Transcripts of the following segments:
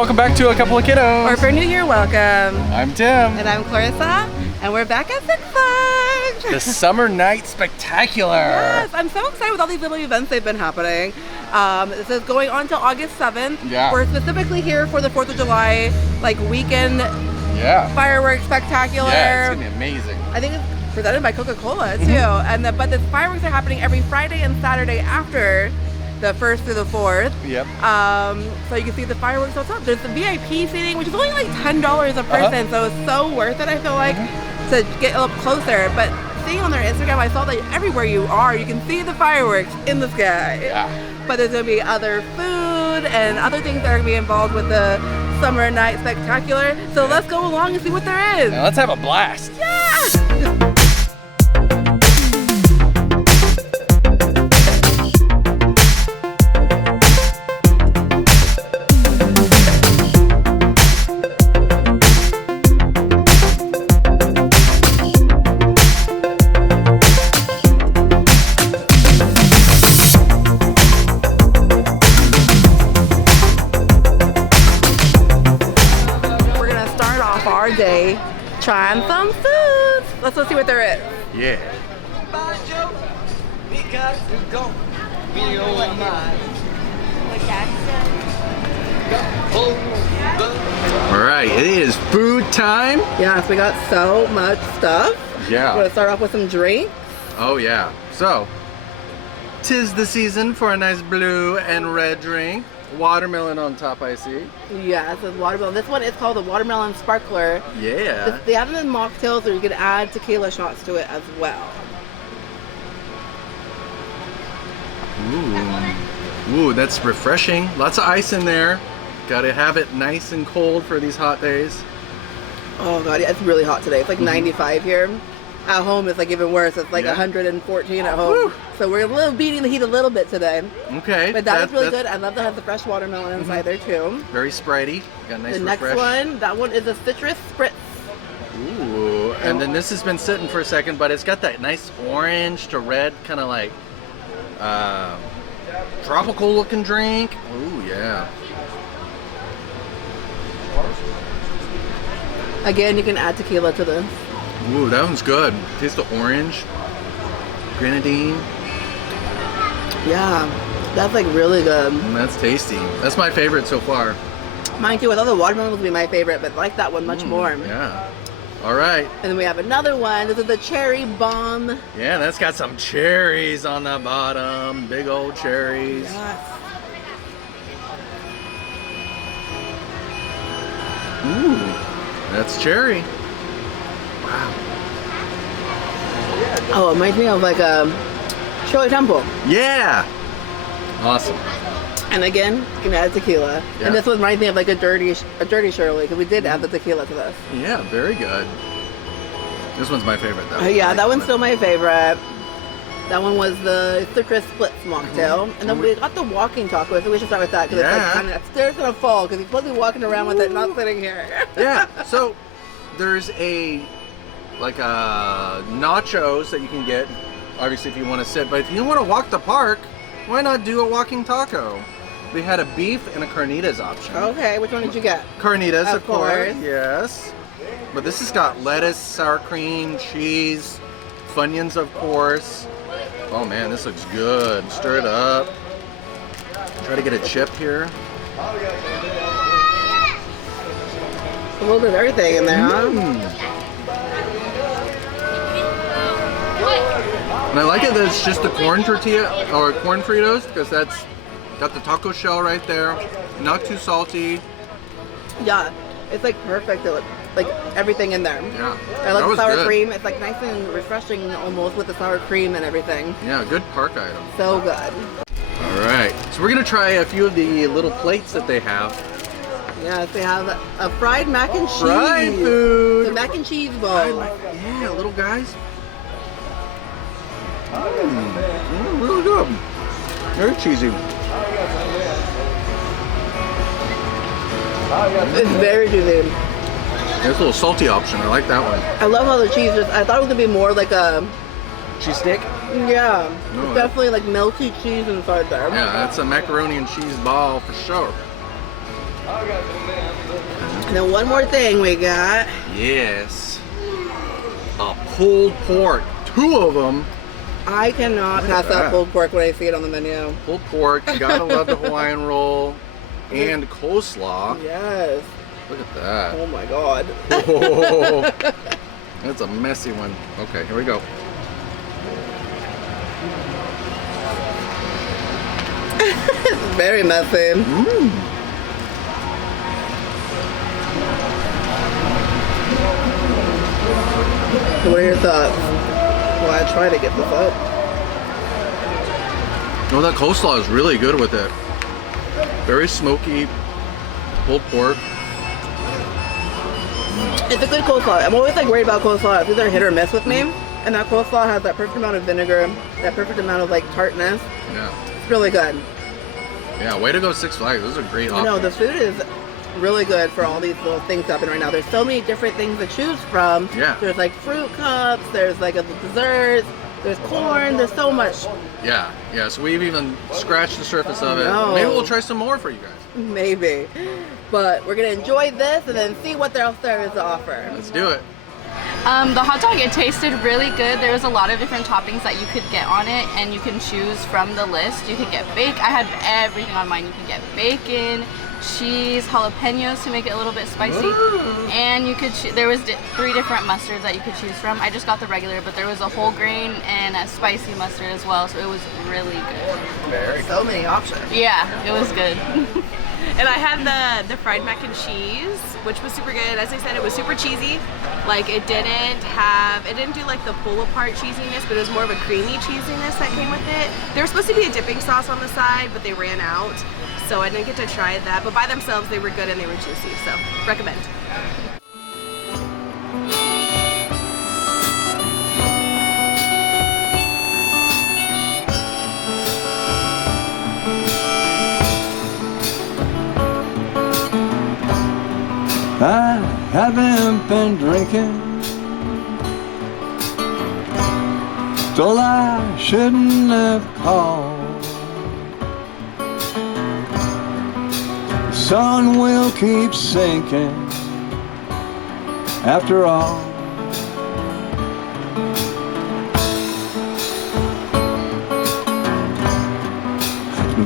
welcome back to A Couple of Kiddos. Or for New Year, welcome. I'm Tim. And I'm Clarissa, and we're back at Six Flags. The Summer Night Spectacular. Yes, I'm so excited with all these little events that have been happening. This is going on till August 7th. Yeah. We're specifically here for the 4th of July, weekend fireworks spectacular. Yeah, it's gonna be amazing. I think it's presented by Coca-Cola too. But the fireworks are happening every Friday and Saturday after the 1st through the 4th. Yep. So you can see the fireworks on top. There's the VIP seating, which is only like $10 a person, so it's so worth it, I feel like, to get a little closer. But seeing on their Instagram, I saw that everywhere you are, you can see the fireworks in the sky. Yeah. But there's going to be other food and other things that are going to be involved with the Summer Night Spectacular. So let's go along and see what there is. Now let's have a blast. Yeah! Day trying some foods. Let's go see what there is. Yeah. All right, it is food time. Yes, we got so much stuff. Yeah. We're gonna start off with some drinks. Oh yeah. So, 'tis the season for a nice blue and red drink. Watermelon on top, I see. Yes, it's watermelon. This one is called the Watermelon Sparkler. Yeah. They have them in mocktails, or you can add tequila shots to it as well. Ooh, that's refreshing. Lots of ice in there. Gotta have it nice and cold for these hot days. Oh god, yeah, it's really hot today. It's like 95 here. At home, it's like even worse. It's like 114 at home. Woo. So we're beating the heat a little bit today. Okay. But that's really good. I love to have the fresh watermelon inside there too. Very spritey. Got a nice The next one, that one is a citrus spritz. Ooh, and then this has been sitting for a second, but it's got that nice orange to red kind of like tropical looking drink. Ooh, yeah. Again, you can add tequila to this. Ooh, that one's good. Taste the orange, grenadine. Yeah, that's like really good. That's tasty. That's my favorite so far. Mine too. I thought the watermelon would be my favorite, but I like that one much more. Yeah. All right. And then we have another one. This is the cherry bomb. Yeah, that's got some cherries on the bottom. Big old cherries. Yes. Ooh, that's cherry. Wow. Oh, it reminds me of like a Shirley Temple. Yeah. Awesome. And again, you can add tequila. Yeah. And this one reminds me of like a dirty Shirley, because we did add the tequila to this. Yeah, very good. This one's my favorite though. Yeah, that one's still my favorite. That one was the citrus split mocktail. And then we got the walking taco, so we should start with that, because it's like kind of upstairs gonna fall, because he's supposed to be walking around with it, not sitting here. Yeah, so there's nachos that you can get, obviously if you want to sit, but if you want to walk the park, why not do a walking taco? They had a beef and a carnitas option. Okay, which one did you get? Carnitas, of course. course. Yes. But this has got lettuce, sour cream, cheese, Funyuns, of course. Oh man, this looks good. Stir it up. Try to get a chip here. A little bit of everything in there, huh? And I like it that it's just the corn tortilla or corn Fritos, because that's got the taco shell right there. Not too salty. Yeah, it's like perfect. Like everything in there. Yeah. I like the sour good. cream. It's like nice and refreshing almost with the sour cream and everything. Yeah, good park item. So good. All right, so we're gonna try a few of the little plates that they have. Yes, they have a fried mac and cheese. Fried food. The mac and cheese bowl. Yeah, little guys. Really good. Very cheesy. It's very cheesy. There's a little salty option. I like that one. I love how the cheese is. I thought it was gonna be more like a Cheese stick? Yeah. No, it's definitely like melty cheese inside there. Yeah, that's a macaroni and cheese ball for sure. And then one more thing we got. Yes. A pulled pork. 2 of them. I cannot pass up pulled pork when I see it on the menu. Pulled pork. You gotta love the Hawaiian roll. And coleslaw. Yes. Look at that. Oh my god. Oh, that's a messy one. Okay, here we go. It's very messy. What are your thoughts? Well, I try to get this up. No, that coleslaw is really good with it. Very smoky pulled pork. It's a good coleslaw. I'm always like worried about coleslaw. These are hit or miss with me. And that coleslaw has that perfect amount of vinegar, that perfect amount of like tartness. Yeah. It's really good. Yeah, way to go Six Flags. Those are great options. No, the food is really good for all these little things happening right now. There's so many different things to choose from. Yeah. There's like fruit cups, there's like a dessert, there's corn, there's so much. Yeah, yeah, so we've even scratched the surface of it. No. Maybe we'll try some more for you guys. Maybe. But we're gonna enjoy this and then see what else there is to offer. Let's do it. The hot dog, it tasted really good. There was a lot of different toppings that you could get on it, and you can choose from the list. You could get bacon. I had everything on mine. You could get bacon, cheese, jalapenos to make it a little bit spicy. Ooh. And you could there was 3 different mustards that you could choose from. I just got the regular, but there was a whole grain and a spicy mustard as well, so it was really good. Very So many options. Yeah, it was good. And I had the fried mac and cheese, which was super good. As I said, it was super cheesy. Like it didn't do like the pull apart cheesiness, but it was more of a creamy cheesiness that came with it. There was supposed to be a dipping sauce on the side, but they ran out. So I didn't get to try that. But by themselves, they were good and they were juicy. So recommend. I haven't been drinking, told I shouldn't have called. The sun will keep sinking after all.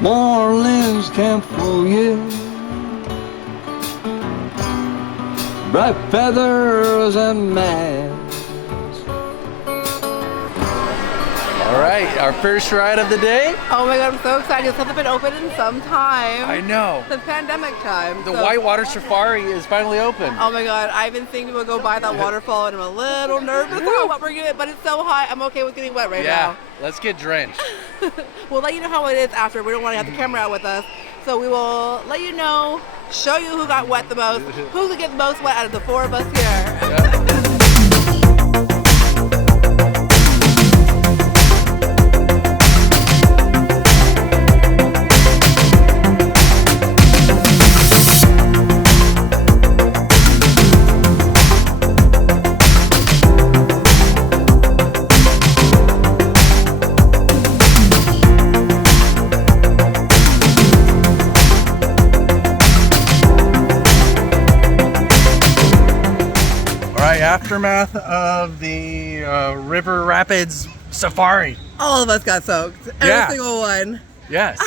New Orleans can't fool you. Bright feathers and masks. All right, our first ride of the day. Oh my god, I'm so excited. This hasn't been open in some time. I know. Since pandemic time. The so- Whitewater Safari is finally open. Oh my god, I've been seeing people go by that waterfall and I'm a little nervous about what we're getting, but it's so hot, I'm okay with getting wet right Yeah, let's get drenched. now. We'll let you know how it is after. We don't want to have the camera out with us. So we will let you know, show you who got wet the most, who could get the most wet out of the 4 of us here. Yeah. Aftermath of the River Rapids Safari. All of us got soaked. Every single one. Yes.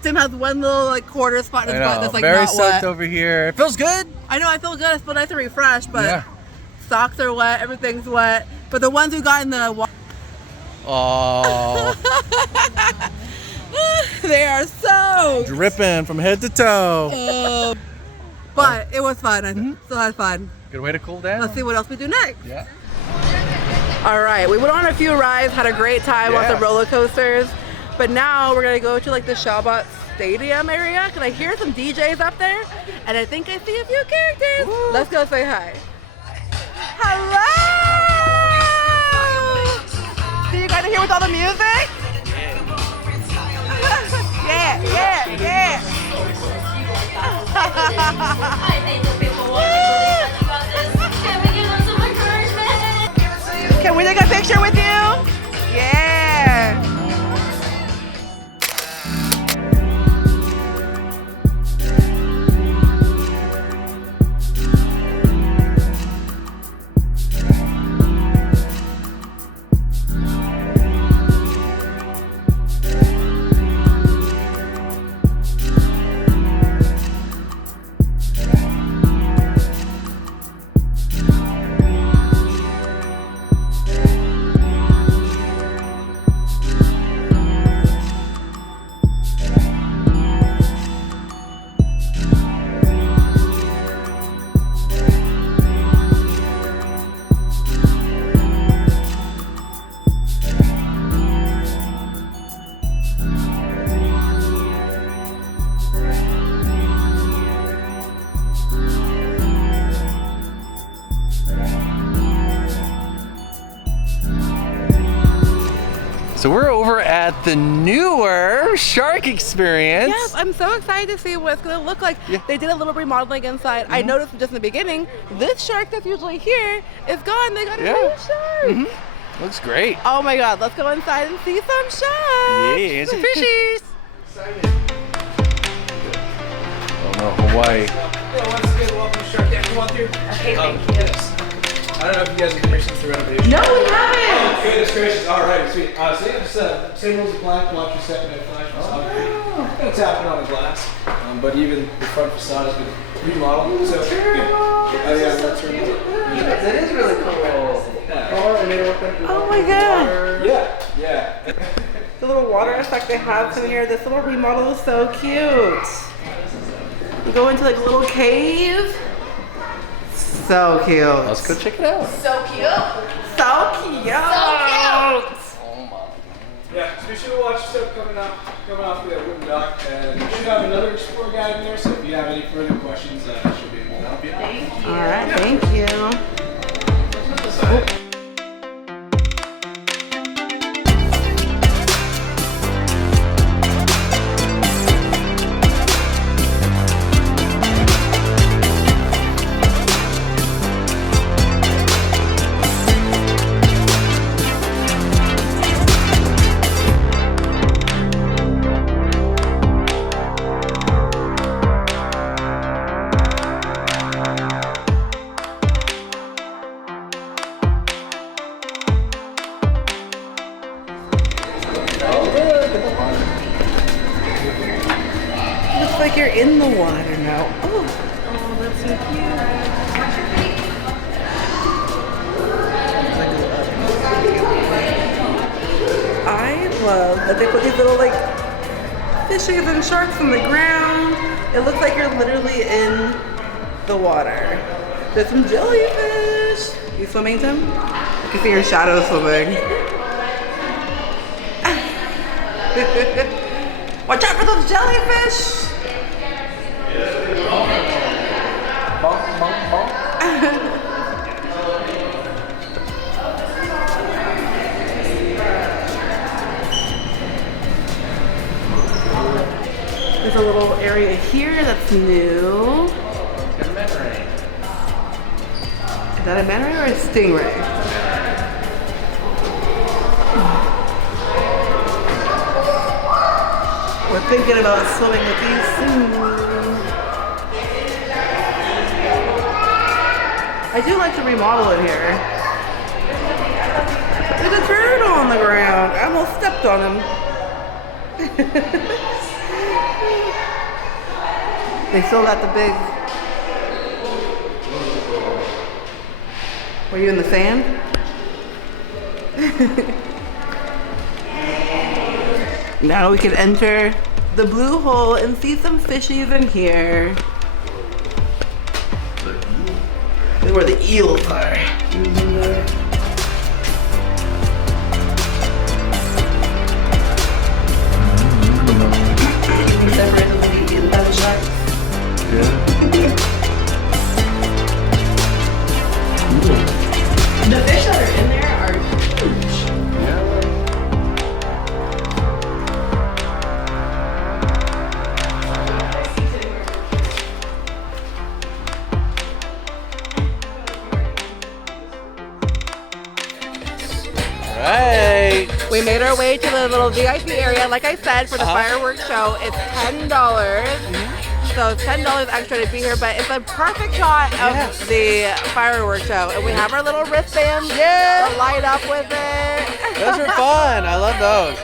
Tim has one little like quarter spot in his butt that's like very not soaked wet. over here. It feels good. I know, I feel good. I feel nice and refreshed, but Yeah. socks are wet, everything's wet. But the ones who got in the water, Oh, they are soaked. dripping from head to toe. But it was fun. I still had fun. Good way to cool down. Let's see what else we do next. Yeah. All right, we went on a few rides, had a great time on Yeah. the roller coasters, but now we're gonna go to like the Chabot Stadium area because I hear some DJs up there, and I think I see a few characters. Woo. Let's go say hi. Hello! See you guys are here with all the music? Yeah, yeah, yeah. Can we take a picture with you? Yeah. So we're over at the newer Shark Experience. Yes, I'm so excited to see what it's going to look like. Yeah. They did a little remodeling inside. I noticed just in the beginning, this shark that's usually here is gone. They got a new shark. Looks great. Oh my God, let's go inside and see some sharks. Yeah, some fishies. Oh no, Hawaii. Once again, welcome to Shark. Yeah, come on through. Okay, thank you. Yes. I don't know if you guys have commissions the renovation. No, we haven't. Goodness gracious. All right, sweet. So yeah, just same rules apply. Watch your step and flash photography. Gonna tap it on the glass. But even the front facade has been remodeled. So yeah. Oh yeah, that's really cool. That is really cool. Oh my God. Yeah. The little water effect they have in here. This little remodel is so cute. We go into like a little cave. So cute. Let's go check it out. So cute. So cute. Yeah, so be sure to watch stuff coming off the wooden dock, and we should have another Explore guide in there. So if you have any further questions, she'll be able to help you. All right, thank you. Looks like you're in the water now. Oh, that's so cute. I love that they put these little like fishes and sharks on the ground. It looks like you're literally in the water. There's some jellyfish. You swimming, Tim? You can see your shadow swimming. Watch out for those jellyfish! There's a little area here that's new. Is that a manta ray or a stingray? We're thinking about swimming with these soon. I do like the remodel in here. There's a turtle on the ground. I almost stepped on him. They still got the big... Were you in the sand? Now we can enter the blue hole and see some fishies in here. This is where the eels are. Separated the eel and sharks. The fish that are in there are huge. Right. We made our way to the little VIP area. Like I said, for the fireworks show, it's $10. So it's $10 extra to be here, but it's a perfect shot of the fireworks show. And we have our little wristbands to light up with it. Those are fun. I love those.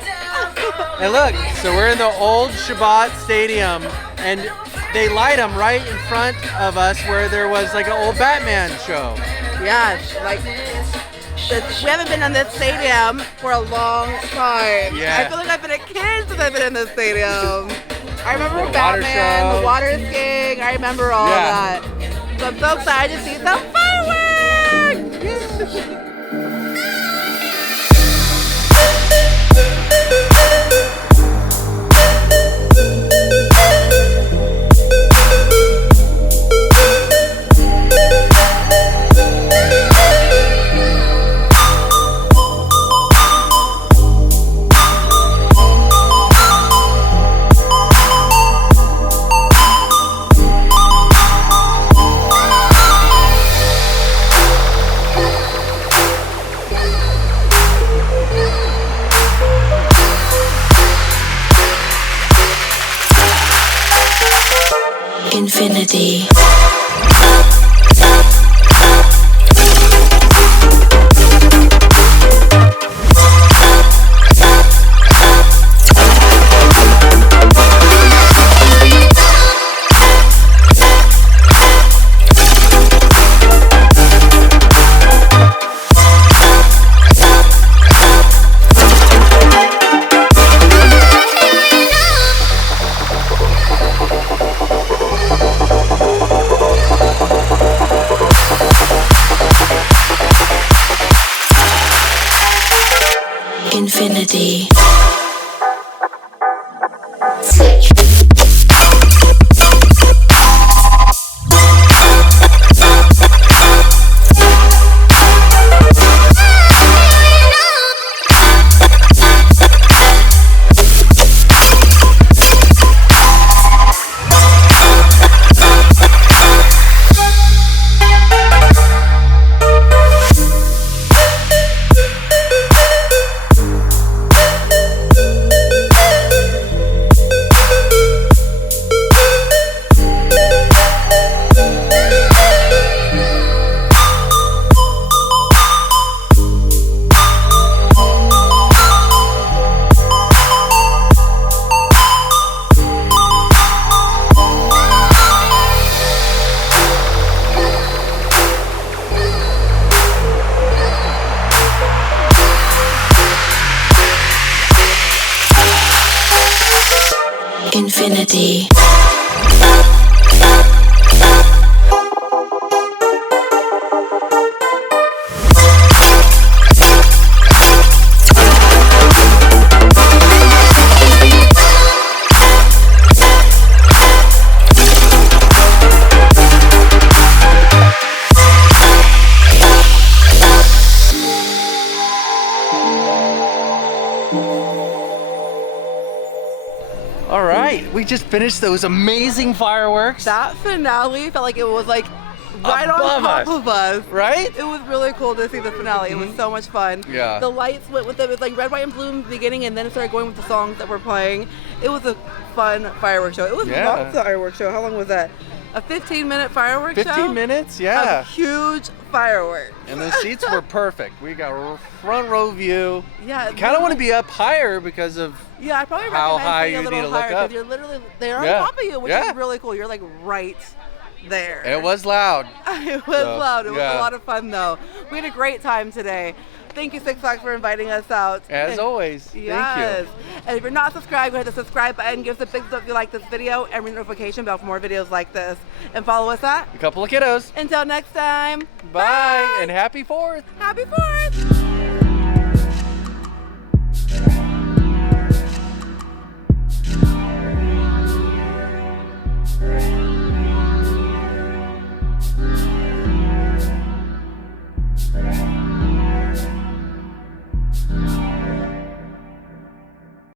And look, so we're in the old Chabot Stadium, and they light them right in front of us where there was like an old Batman show. Yes, like we haven't been in this stadium for a long time. Yeah. I feel like I've been a kid since I've been in this stadium. I remember The Batman, water the water skiing. I remember all of that. So I'm so excited to see some fireworks. Infinity. Infinity. All right, we just finished those amazing fireworks. That finale felt like it was like right on Above top us. of us. Right? It was really cool to see the finale. It was so much fun. Yeah. The lights went with it. It was like red, white, and blue in the beginning, and then it started going with the songs that were playing. It was a fun fireworks show. It was a long fireworks show. How long was that? A 15-minute fireworks show? 15 minutes, A yeah. huge fireworks. And the seats were perfect. We got a front row view. Yeah. Kind of want to be up higher because of Yeah, I probably how recommend high being a you little need to look higher up. because you're literally they're on Yeah. top of you, which Yeah. is really cool. You're like right there. It was loud. It was So, loud. It was yeah. a lot of fun though. We had a great time today. Thank you, Six Flags, for inviting us out. As And- always. Yes. Thank you. And if you're not subscribed, go ahead to the subscribe button. Give us a big thumbs up if you like this video and ring the notification bell for more videos like this. And follow us at A couple of kiddos. Until next time. Bye. And happy 4th. Happy 4th.